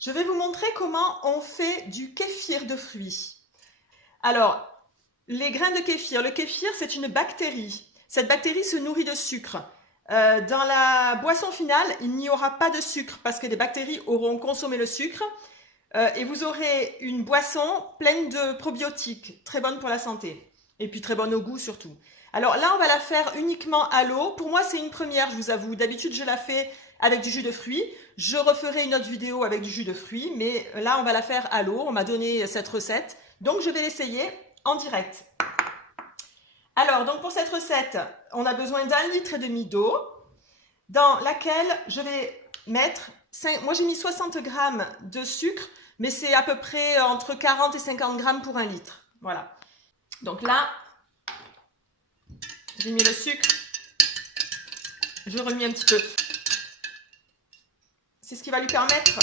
Je vais vous montrer comment on fait du kéfir de fruits. Alors, les grains de kéfir. Le kéfir, c'est une bactérie. Cette bactérie se nourrit de sucre. Dans la boisson finale, il n'y aura pas de sucre parce que des bactéries auront consommé le sucre et vous aurez une boisson pleine de probiotiques, très bonne pour la santé et puis très bonne au goût surtout. Alors là, on va la faire uniquement à l'eau. Pour moi, c'est une première, je vous avoue. D'habitude, je la fais avec du jus de fruits. Je referai une autre vidéo avec du jus de fruits, mais là, on va la faire à l'eau. On m'a donné cette recette, donc je vais l'essayer en direct. Alors, donc pour cette recette, on a besoin d'1,5 litre d'eau dans laquelle je vais mettre, moi j'ai mis 60 g de sucre, mais c'est à peu près entre 40 et 50 g pour 1 litre. Voilà. Donc là, j'ai mis le sucre, je remets un petit peu. C'est ce qui va lui permettre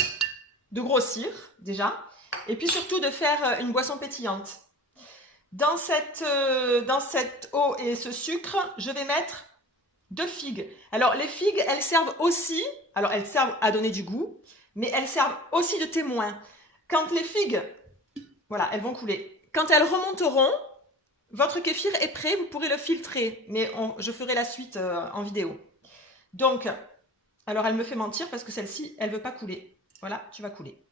de grossir déjà, et puis surtout de faire une boisson pétillante. Dans cette eau et ce sucre, je vais mettre 2 figues. Alors les figues, elles servent aussi, alors elles servent à donner du goût, mais elles servent aussi de témoins. Quand les figues, voilà, elles vont couler. Quand elles remonteront, votre kéfir est prêt, vous pourrez le filtrer, mais je ferai la suite en vidéo. Donc, alors elle me fait mentir parce que celle-ci, elle ne veut pas couler. Voilà, tu vas couler.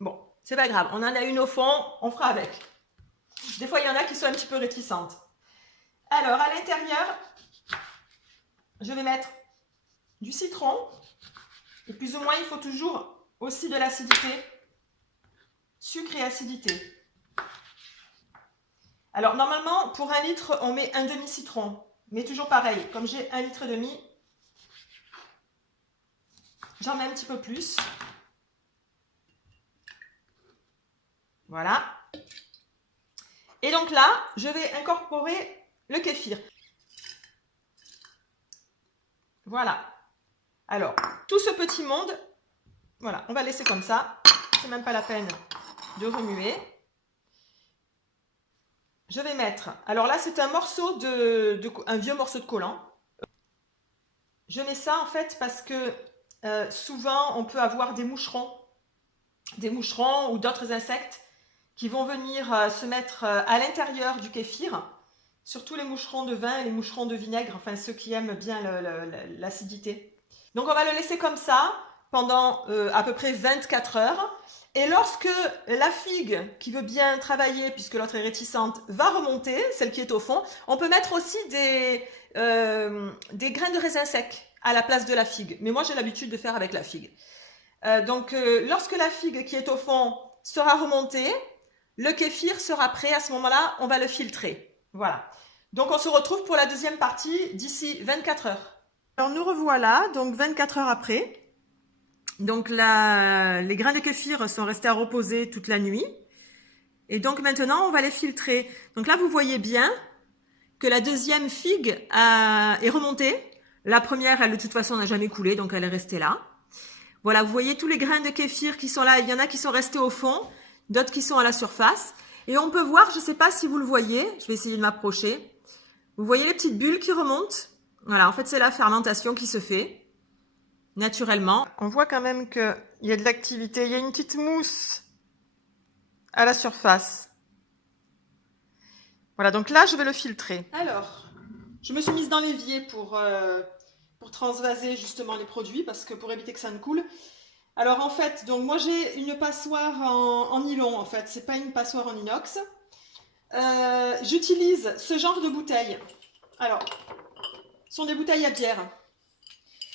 Bon, c'est pas grave, on en a une au fond, on fera avec. Des fois, il y en a qui sont un petit peu réticentes. Alors, à l'intérieur, je vais mettre du citron. Et plus ou moins, il faut toujours aussi de l'acidité. Sucre et acidité. Alors, normalement, pour 1 litre, on met un demi-citron. Mais toujours pareil, comme j'ai 1,5 litre, j'en mets un petit peu plus. Voilà. Et donc là, je vais incorporer le kéfir. Voilà. Alors, tout ce petit monde, voilà, on va laisser comme ça. C'est même pas la peine de remuer. Je vais mettre, alors là c'est un morceau un vieux morceau de collant. Je mets ça en fait parce que souvent on peut avoir des moucherons ou d'autres insectes qui vont venir se mettre à l'intérieur du kéfir, surtout les moucherons de vin et les moucherons de vinaigre, enfin ceux qui aiment bien l'acidité. Donc on va le laisser comme ça pendant à peu près 24 heures. Et lorsque la figue qui veut bien travailler, puisque l'autre est réticente, va remonter, celle qui est au fond, on peut mettre aussi des grains de raisin sec à la place de la figue. Mais moi j'ai l'habitude de faire avec la figue. Donc lorsque la figue qui est au fond sera remontée, le kéfir sera prêt. À ce moment-là, on va le filtrer. Voilà. Donc on se retrouve pour la deuxième partie d'ici 24 heures. Alors nous revoilà, donc 24 heures après. Donc les grains de kéfir sont restés à reposer toute la nuit. Et donc maintenant, on va les filtrer. Donc là, vous voyez bien que la deuxième figue est remontée. La première, elle de toute façon n'a jamais coulé, donc elle est restée là. Voilà, vous voyez tous les grains de kéfir qui sont là. Il y en a qui sont restés au fond, d'autres qui sont à la surface. Et on peut voir, je ne sais pas si vous le voyez, je vais essayer de m'approcher. Vous voyez les petites bulles qui remontent? Voilà, en fait, c'est la fermentation qui se fait naturellement. On voit quand même qu'il y a de l'activité. Il y a une petite mousse à la surface. Voilà, donc là, je vais le filtrer. Alors, je me suis mise dans l'évier pour transvaser justement les produits, parce que pour éviter que ça ne coule. Alors en fait, donc moi j'ai une passoire en nylon, en fait, c'est pas une passoire en inox. J'utilise ce genre de bouteilles. Alors, ce sont des bouteilles à bière.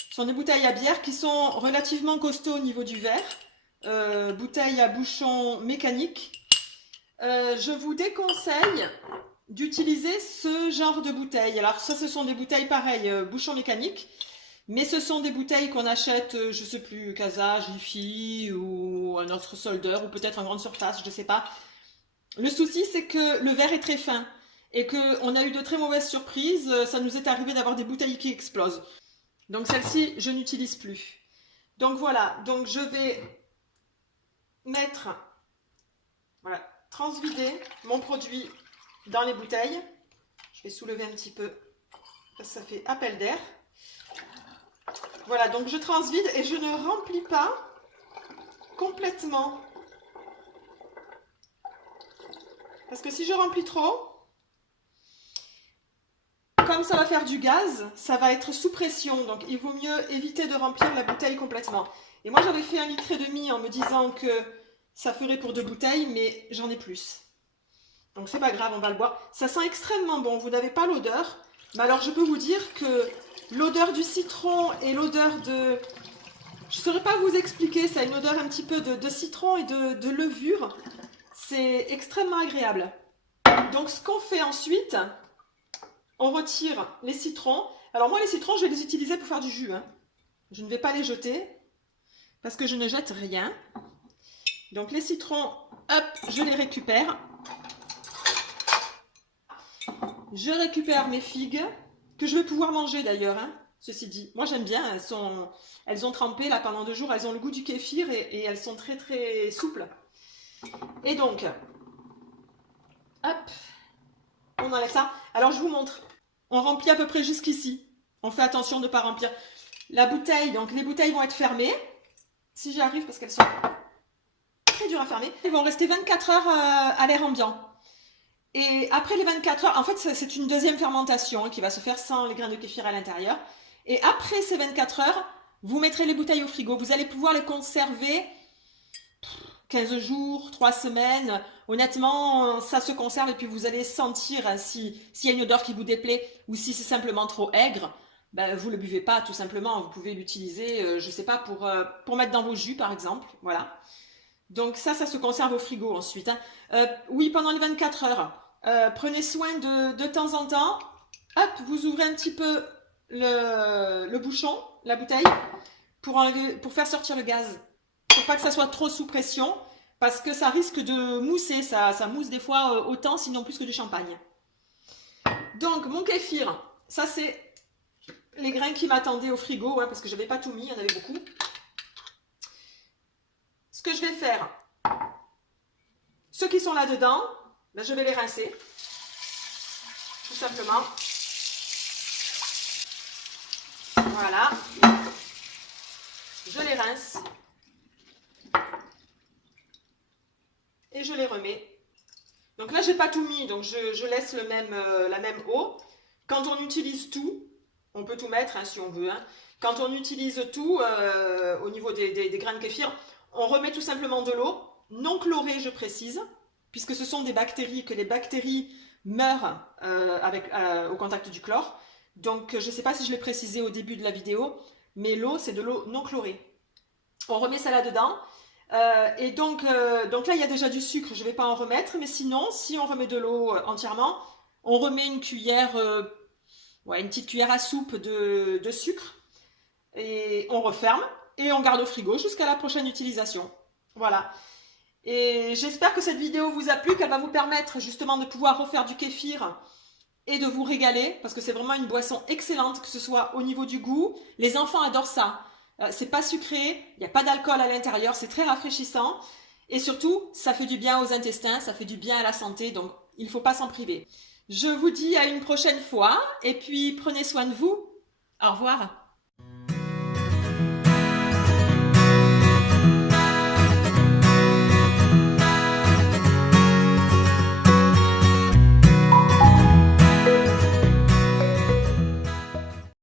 Ce sont des bouteilles à bière qui sont relativement costauds au niveau du verre. Bouteilles à bouchon mécanique. Je vous déconseille d'utiliser ce genre de bouteilles. Alors ça, ce sont des bouteilles pareilles, bouchon mécanique. Mais ce sont des bouteilles qu'on achète, je ne sais plus, Casa, Jiffy ou un autre soldeur ou peut-être en grande surface, je ne sais pas. Le souci, c'est que le verre est très fin et qu'on a eu de très mauvaises surprises. Ça nous est arrivé d'avoir des bouteilles qui explosent. Donc celle-ci, je n'utilise plus. Donc voilà, donc je vais mettre, voilà, transvider mon produit dans les bouteilles. Je vais soulever un petit peu parce que ça fait appel d'air. Voilà, donc je transvide et je ne remplis pas complètement. Parce que si je remplis trop, comme ça va faire du gaz, ça va être sous pression. Donc il vaut mieux éviter de remplir la bouteille complètement. Et moi j'avais fait 1,5 litre en me disant que ça ferait pour 2 bouteilles, mais j'en ai plus. Donc c'est pas grave, on va le boire. Ça sent extrêmement bon, vous n'avez pas l'odeur. Mais alors je peux vous dire que l'odeur du citron et l'odeur de... Je ne saurais pas vous expliquer, ça a une odeur un petit peu de citron et de levure. C'est extrêmement agréable. Donc ce qu'on fait ensuite, on retire les citrons. Alors moi les citrons, je vais les utiliser pour faire du jus. Hein. Je ne vais pas les jeter parce que je ne jette rien. Donc les citrons, hop, je les récupère. Je récupère mes figues, que je vais pouvoir manger d'ailleurs, hein, ceci dit. Moi j'aime bien, elles ont trempé là pendant 2 jours, elles ont le goût du kéfir et elles sont très très souples. Et donc, hop, on enlève ça. Alors je vous montre, on remplit à peu près jusqu'ici. On fait attention de ne pas remplir la bouteille, donc les bouteilles vont être fermées. Si j'y arrive parce qu'elles sont très dures à fermer. Elles vont rester 24 heures à l'air ambiant. Et après les 24 heures, en fait c'est une deuxième fermentation qui va se faire sans les grains de kéfir à l'intérieur. Et après ces 24 heures, vous mettrez les bouteilles au frigo. Vous allez pouvoir les conserver 15 jours, 3 semaines. Honnêtement, ça se conserve et puis vous allez sentir hein, s'il y a une odeur qui vous déplaît ou si c'est simplement trop aigre. Ben, vous ne le buvez pas tout simplement. Vous pouvez l'utiliser, je ne sais pas, pour mettre dans vos jus par exemple. Voilà. Donc ça se conserve au frigo ensuite. Hein. Oui, pendant les 24 heures. Prenez soin de temps en temps, hop, vous ouvrez un petit peu le bouchon, la bouteille, pour faire sortir le gaz. Pour pas que ça soit trop sous pression, parce que ça risque de mousser, ça mousse des fois autant, sinon plus que du champagne. Donc mon kéfir, ça c'est les grains qui m'attendaient au frigo, hein, parce que je n'avais pas tout mis, il y en avait beaucoup. Ce que je vais faire, ceux qui sont là-dedans, ben, je vais les rincer, tout simplement. Voilà. Je les rince. Et je les remets. Donc là, je n'ai pas tout mis, donc je laisse la même eau. Quand on utilise tout, on peut tout mettre hein, si on veut. Hein. Quand on utilise tout, au niveau des grains de kéfir, on remet tout simplement de l'eau, non chlorée, je précise, puisque ce sont des bactéries, que les bactéries meurent au contact du chlore. Donc je ne sais pas si je l'ai précisé au début de la vidéo, mais l'eau c'est de l'eau non chlorée. On remet ça là-dedans. Et donc là il y a déjà du sucre, je ne vais pas en remettre, mais sinon si on remet de l'eau entièrement, on remet une cuillère, une petite cuillère à soupe de sucre, et on referme, et on garde au frigo jusqu'à la prochaine utilisation. Voilà. Et j'espère que cette vidéo vous a plu, qu'elle va vous permettre justement de pouvoir refaire du kéfir et de vous régaler, parce que c'est vraiment une boisson excellente, que ce soit au niveau du goût. Les enfants adorent ça. C'est pas sucré, il n'y a pas d'alcool à l'intérieur, c'est très rafraîchissant. Et surtout, ça fait du bien aux intestins, ça fait du bien à la santé, donc il ne faut pas s'en priver. Je vous dis à une prochaine fois, et puis prenez soin de vous. Au revoir.